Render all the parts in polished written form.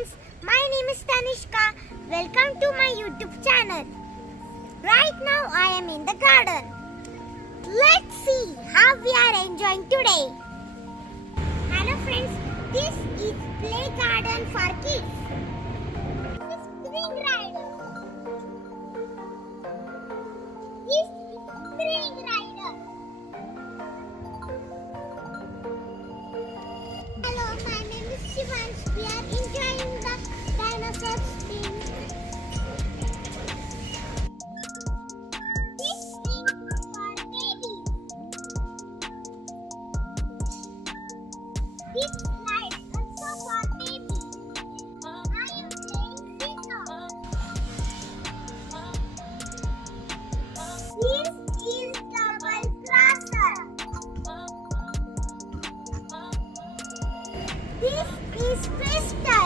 friends, my name is Tanishka. Welcome to my YouTube channel. Right now I am in the garden. Let's see how we are enjoying today. Hello friends, this is play garden for kids. This is spring rider. This is spring rider. Hello, my name is Shivansh. We are enjoying the dinosaur spring. This spring is for babies. This slide also for babies. I am playing seesaw. This is double crosser. This is twister.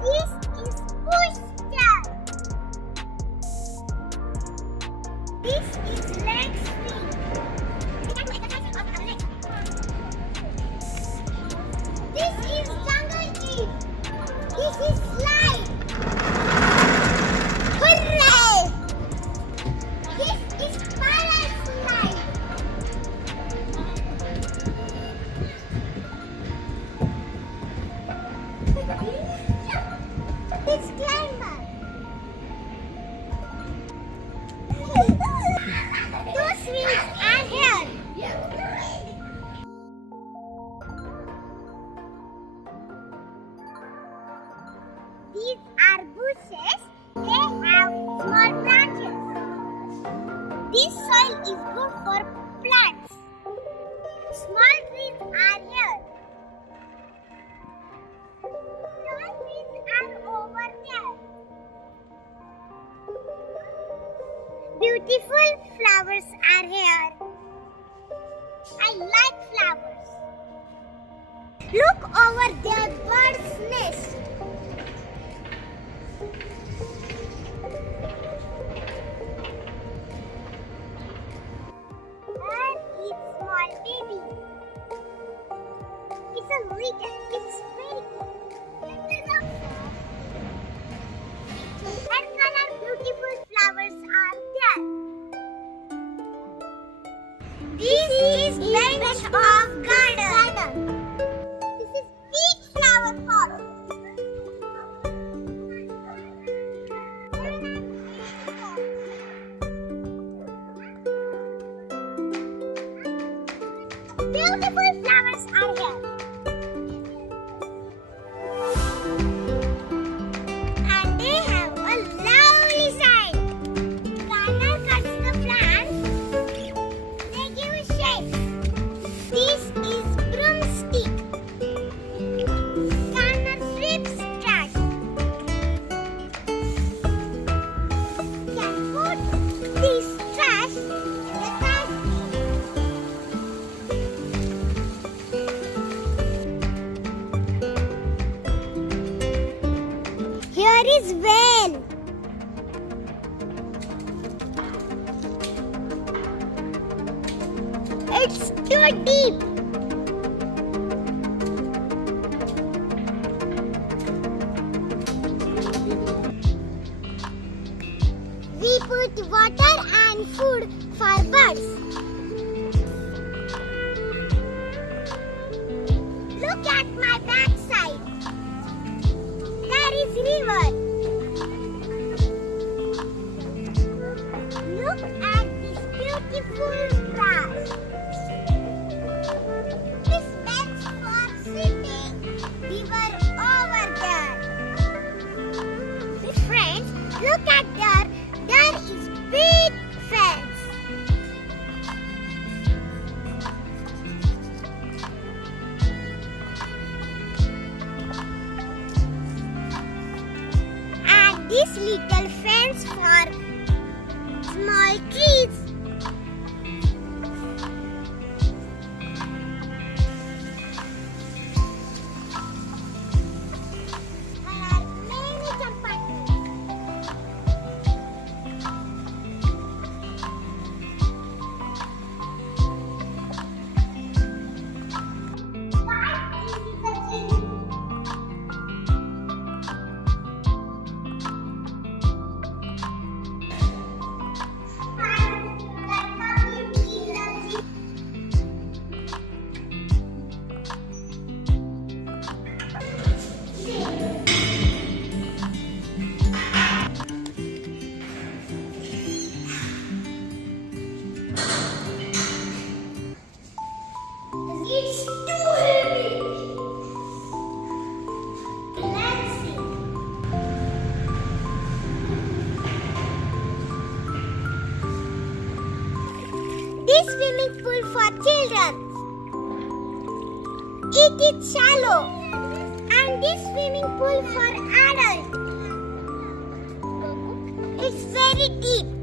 This is pushchair. This is leg swing. This is jungle gym. This is slide. Hooray! This is parallel slide. This climber. Two swings are here. These are bushes. They have small branches. This soil is good for plants. Small trees are here. Tall trees are over there. Beautiful flowers are here. I like flowers. Look over there, bird's nest. There is small baby. It's a little, it's very red color beautiful flowers are there. This is bench of garden. This is big flower pot. Beautiful flowers are here. And they have a lovely sign. Gardener cuts the plants. They give shape. This is broomstick. Gardener sweeps trash. Can put this trash in the trash bin. Here is well. It's too deep. We put water and food for birds. Look at my backside. There is river. Look at this beautiful grass. This bench for sitting. River over there. Friends, look at there. There is big fence. And this little fence for small trees. There are many chapatis. That is the key. for children. It is shallow and this swimming pool for adults. It's very deep.